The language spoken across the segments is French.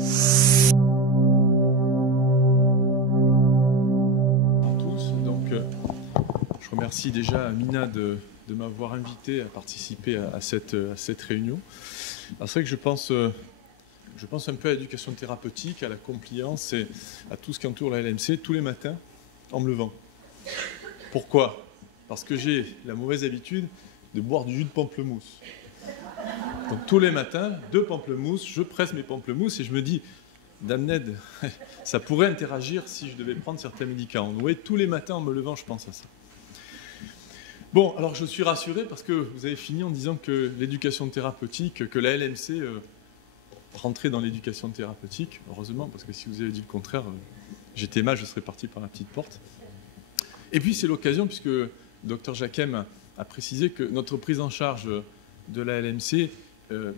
Je remercie déjà Mina de m'avoir invité à participer à cette réunion. C'est vrai que je pense un peu à l'éducation thérapeutique, à la compliance et à tout ce qui entoure la LMC tous les matins en me levant. Pourquoi? Parce que j'ai la mauvaise habitude de boire du jus de pamplemousse. Donc tous les matins, 2 pamplemousses, je presse mes pamplemousses et je me dis, damned, ça pourrait interagir si je devais prendre certains médicaments. Vous voyez, tous les matins en me levant, je pense à ça. Bon, alors je suis rassuré parce que vous avez fini en disant que l'éducation thérapeutique, que la LMC rentrait dans l'éducation thérapeutique. Heureusement, parce que si vous avez dit le contraire, j'étais mal, je serais parti par la petite porte. Et puis c'est l'occasion, puisque le Dr Jacquem a précisé que notre prise en charge de la LMC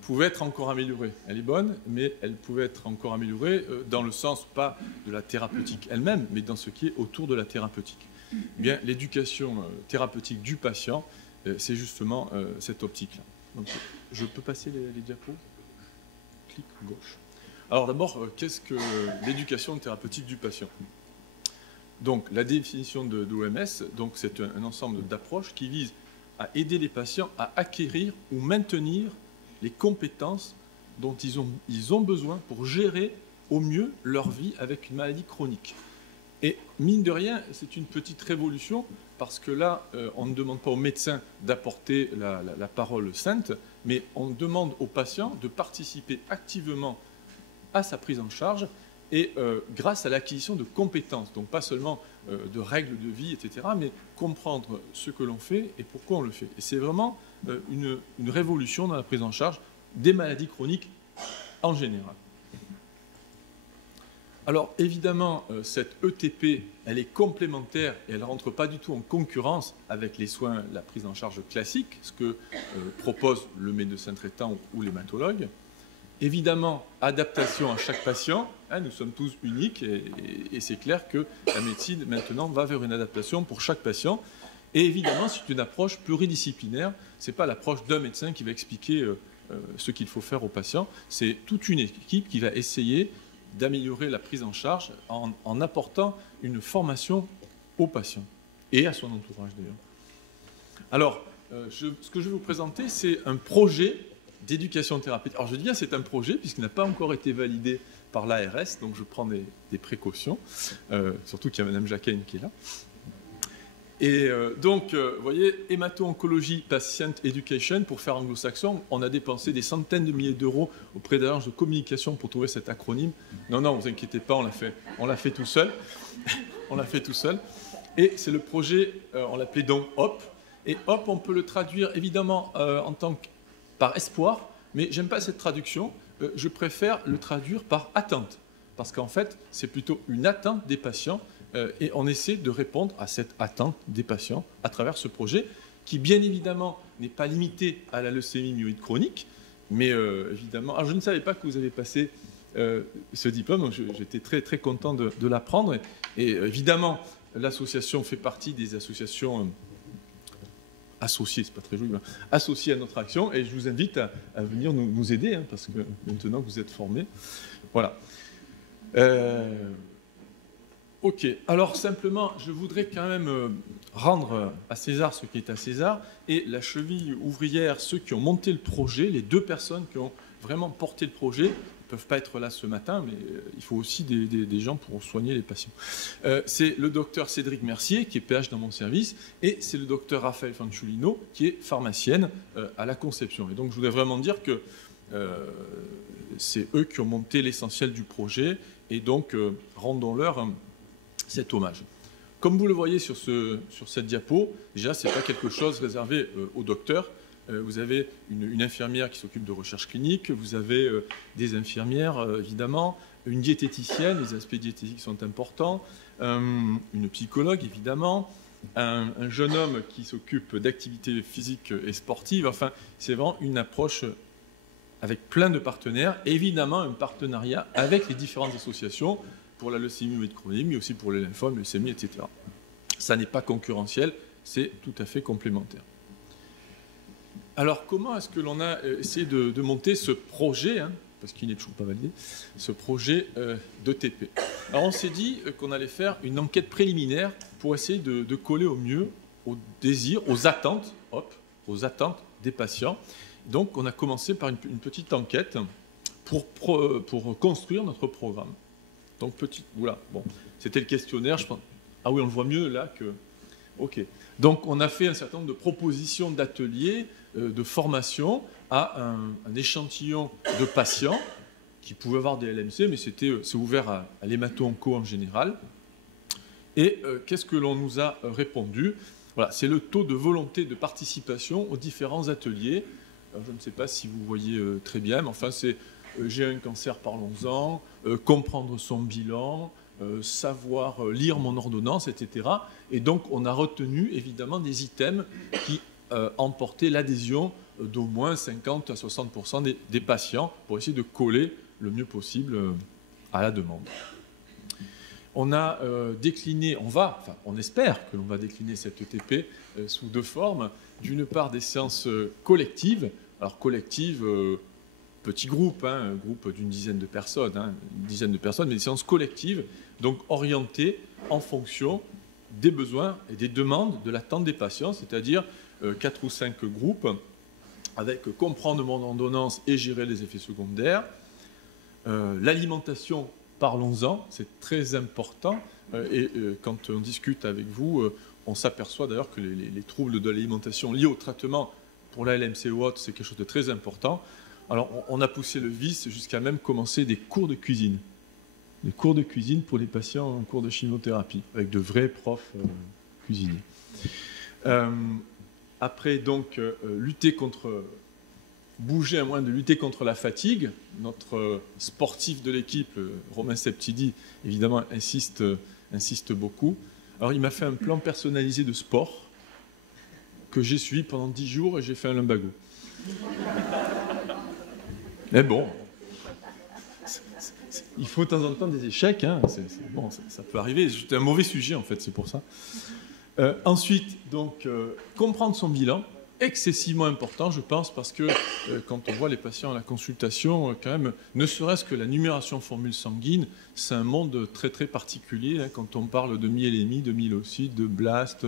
pouvait être encore améliorée. Elle est bonne, mais elle pouvait être encore améliorée dans le sens, pas de la thérapeutique elle-même, mais dans ce qui est autour de la thérapeutique. Eh bien, l'éducation thérapeutique du patient, c'est justement cette optique-là. Donc, je peux passer les diapos? Clic gauche. Alors d'abord, qu'est-ce que l'éducation thérapeutique du patient? Donc, la définition de l'OMS, c'est un ensemble d'approches qui visent à aider les patients à acquérir ou maintenir les compétences dont ils ont besoin pour gérer au mieux leur vie avec une maladie chronique. Et mine de rien, c'est une petite révolution parce que là, on ne demande pas aux médecins d'apporter la parole sainte, mais on demande aux patients de participer activement à sa prise en charge et grâce à l'acquisition de compétences, donc pas seulement de règles de vie, etc., mais comprendre ce que l'on fait et pourquoi on le fait. Et c'est vraiment une révolution dans la prise en charge des maladies chroniques en général. Alors évidemment, cette ETP, elle est complémentaire et elle ne rentre pas du tout en concurrence avec les soins, la prise en charge classique, ce que propose le médecin traitant ou l'hématologue. Évidemment, adaptation à chaque patient, hein, nous sommes tous uniques et c'est clair que la médecine maintenant va vers une adaptation pour chaque patient. Et évidemment, c'est une approche pluridisciplinaire, ce n'est pas l'approche d'un médecin qui va expliquer ce qu'il faut faire aux patients, c'est toute une équipe qui va essayer d'améliorer la prise en charge en apportant une formation au patient et à son entourage d'ailleurs. Alors, ce que je vais vous présenter, c'est un projet d'éducation thérapeutique. Alors je dis bien c'est un projet puisqu'il n'a pas encore été validé par l'ARS, donc je prends des précautions, surtout qu'il y a Mme Jacquem qui est là. Et donc, vous voyez, hémato-oncologie Patient Education, pour faire anglo-saxon, on a dépensé des centaines de milliers d'euros auprès d'agences de communication pour trouver cet acronyme. Non, non, vous inquiétez pas, on l'a fait tout seul. On l'a fait tout seul. Et c'est le projet, on l'appelait donc HOP. Et HOP, on peut le traduire évidemment par espoir, mais j'aime pas cette traduction. Je préfère le traduire par attente. Parce qu'en fait, c'est plutôt une attente des patients et on essaie de répondre à cette attente des patients à travers ce projet qui, bien évidemment, n'est pas limité à la leucémie myéloïde chronique, mais évidemment... Alors, je ne savais pas que vous avez passé ce diplôme, j'étais très, très content de l'apprendre. Et évidemment, l'association fait partie des associations associées, c'est pas très joli, mais associées à notre action, et je vous invite à venir nous aider, hein, parce que maintenant que vous êtes formés, voilà. Ok, alors simplement, je voudrais quand même rendre à César ce qui est à César, et la cheville ouvrière, ceux qui ont monté le projet, les 2 personnes qui ont vraiment porté le projet, ne peuvent pas être là ce matin, mais il faut aussi des gens pour soigner les patients. C'est le docteur Cédric Mercier, qui est PH dans mon service, et c'est le docteur Raphaël Fanciullino, qui est pharmacienne à la conception. Et donc je voudrais vraiment dire que c'est eux qui ont monté l'essentiel du projet, et donc rendons-leur cet hommage. Comme vous le voyez sur cette diapo, déjà, ce n'est pas quelque chose réservé aux docteurs. Vous avez une infirmière qui s'occupe de recherche clinique, vous avez des infirmières, évidemment, une diététicienne, les aspects diététiques sont importants, une psychologue, évidemment, un jeune homme qui s'occupe d'activités physiques et sportives. Enfin, c'est vraiment une approche avec plein de partenaires, et évidemment un partenariat avec les différentes associations pour la leucémie myéloïde chronique, mais aussi pour les lymphomes, leucémie, etc. Ça n'est pas concurrentiel, c'est tout à fait complémentaire. Alors, comment est-ce que l'on a essayé de monter ce projet, hein, parce qu'il n'est toujours pas validé, ce projet d'ETP. Alors on s'est dit qu'on allait faire une enquête préliminaire pour essayer de coller au mieux aux désirs, aux attentes des patients. Donc on a commencé par une petite enquête pour construire notre programme. Donc voilà, bon, c'était le questionnaire, je pense. Ah oui, on le voit mieux là que... Ok. Donc on a fait un certain nombre de propositions d'ateliers, de formation à un échantillon de patients qui pouvaient avoir des LMC, mais c'est ouvert à l'hémato-onco en général. Et qu'est-ce que l'on nous a répondu? Voilà, c'est le taux de volonté de participation aux différents ateliers. Alors, je ne sais pas si vous voyez très bien, mais enfin c'est j'ai un cancer, parlons-en, comprendre son bilan, savoir lire mon ordonnance, etc. Et donc, on a retenu évidemment des items qui emportaient l'adhésion d'au moins 50 à 60% des patients pour essayer de coller le mieux possible à la demande. On a décliné, on espère que l'on va décliner cette ETP sous deux formes. D'une part, des séances collectives. Alors, collectives, petit groupe, un groupe d'une dizaine de personnes, mais des séances collectives, donc orientées en fonction des besoins et des demandes de l'attente des patients, c'est-à-dire 4 ou 5 groupes, avec comprendre mon ordonnance et gérer les effets secondaires. L'alimentation, parlons-en, c'est très important, et quand on discute avec vous, on s'aperçoit d'ailleurs que les troubles de l'alimentation liés au traitement pour la LMC ou autre, c'est quelque chose de très important. Alors, on a poussé le vice jusqu'à même commencer des cours de cuisine. Des cours de cuisine pour les patients en cours de chimiothérapie, avec de vrais profs cuisiniers. Après, donc, bouger à moins de lutter contre la fatigue. Notre sportif de l'équipe, Romain Septidi, évidemment, insiste beaucoup. Alors, il m'a fait un plan personnalisé de sport que j'ai suivi pendant 10 jours et j'ai fait un lumbago. Mais bon, il faut de temps en temps des échecs, hein. Bon, ça peut arriver. C'est un mauvais sujet, en fait, c'est pour ça. Ensuite, donc, comprendre son bilan, excessivement important, je pense, parce que quand on voit les patients à la consultation, quand même, ne serait-ce que la numération formule sanguine, c'est un monde très, très particulier. Hein, quand on parle de myélémie, de myélocytes, de blast,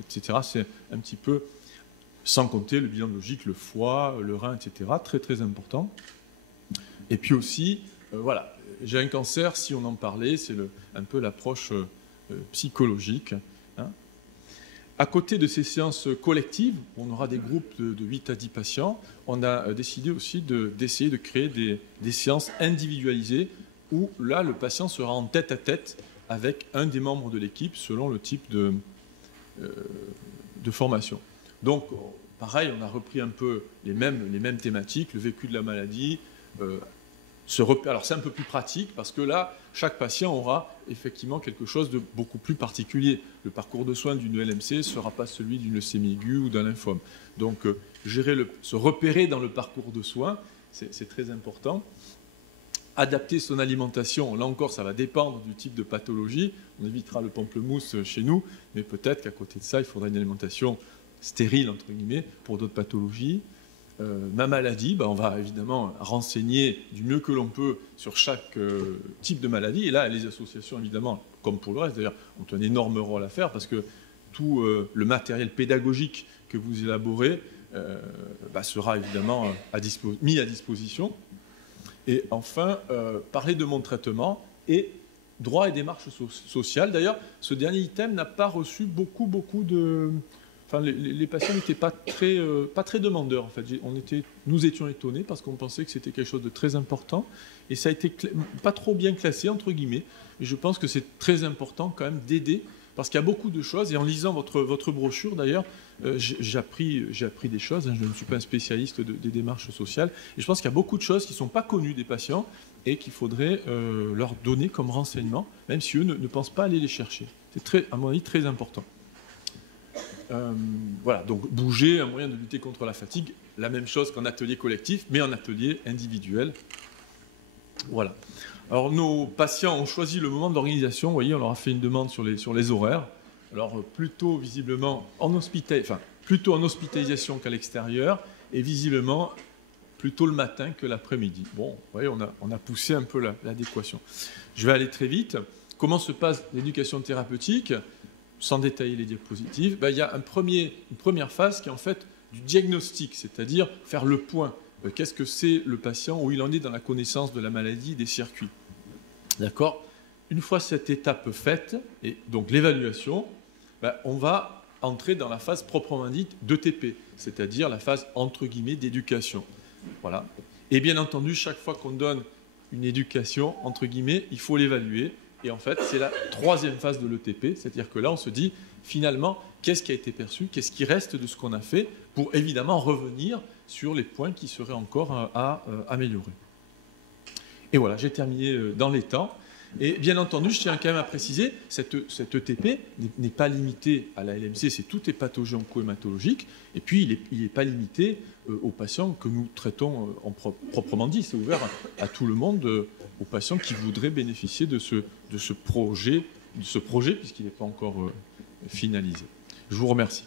etc., c'est un petit peu, sans compter le bilan logique, le foie, le rein, etc., très, très important. Et puis aussi, voilà, j'ai un cancer, si on en parlait, c'est un peu l'approche psychologique. Hein. À côté de ces séances collectives, on aura des groupes de 8 à 10 patients, on a décidé aussi d'essayer de créer des séances individualisées où là, le patient sera en tête-à-tête avec un des membres de l'équipe selon le type de formation. Donc, pareil, on a repris un peu les mêmes thématiques, le vécu de la maladie, alors c'est un peu plus pratique parce que là, chaque patient aura effectivement quelque chose de beaucoup plus particulier. Le parcours de soins d'une LMC ne sera pas celui d'une leucémie aiguë ou d'un lymphome. Donc se repérer dans le parcours de soins, c'est très important. Adapter son alimentation, là encore ça va dépendre du type de pathologie. On évitera le pamplemousse chez nous, mais peut-être qu'à côté de ça, il faudra une alimentation stérile, entre guillemets, pour d'autres pathologies. Ma maladie, on va évidemment renseigner du mieux que l'on peut sur chaque type de maladie. Et là, les associations, évidemment, comme pour le reste, d'ailleurs, ont un énorme rôle à faire parce que tout le matériel pédagogique que vous élaborez sera évidemment mis à disposition. Et enfin, parler de mon traitement et droit et démarche sociale. D'ailleurs, ce dernier item n'a pas reçu beaucoup de... Enfin, les patients n'étaient pas très demandeurs, en fait. Nous étions étonnés parce qu'on pensait que c'était quelque chose de très important. Et ça a été pas trop bien classé, entre guillemets. Et je pense que c'est très important quand même d'aider, parce qu'il y a beaucoup de choses. Et en lisant votre brochure, d'ailleurs, j'ai appris des choses. Hein, je ne suis pas un spécialiste des démarches sociales. Et je pense qu'il y a beaucoup de choses qui ne sont pas connues des patients et qu'il faudrait leur donner comme renseignement, même si eux ne pensent pas aller les chercher. C'est, à mon avis, très important. Voilà, donc bouger, un moyen de lutter contre la fatigue, la même chose qu'en atelier collectif, mais en atelier individuel. Voilà. Alors nos patients ont choisi le moment de l'organisation, vous voyez, on leur a fait une demande sur les horaires. Alors plutôt visiblement plutôt en hospitalisation qu'à l'extérieur, et visiblement plutôt le matin que l'après-midi. Bon, vous voyez, on a poussé un peu l'adéquation. Je vais aller très vite. Comment se passe l'éducation thérapeutique? Sans détailler les diapositives, il y a une première phase qui est en fait du diagnostic, c'est-à-dire faire le point. Qu'est-ce que c'est le patient, où il en est dans la connaissance de la maladie, des circuits. D'accord? Une fois cette étape faite, et donc l'évaluation, on va entrer dans la phase proprement dite d'ETP, c'est-à-dire la phase entre guillemets d'éducation. Voilà. Et bien entendu, chaque fois qu'on donne une éducation, entre guillemets, il faut l'évaluer. Et en fait, c'est la troisième phase de l'ETP, c'est-à-dire que là, on se dit, finalement, qu'est-ce qui a été perçu, qu'est-ce qui reste de ce qu'on a fait, pour évidemment revenir sur les points qui seraient encore à améliorer. Et voilà, j'ai terminé dans les temps. Et bien entendu, je tiens quand même à préciser, cette ETP n'est pas limitée à la LMC, c'est toutes les pathologies onco-hématologiques, et puis il n'est pas limité aux patients que nous traitons proprement dit, c'est ouvert à tout le monde, aux patients qui voudraient bénéficier de ce projet, puisqu'il n'est pas encore finalisé. Je vous remercie.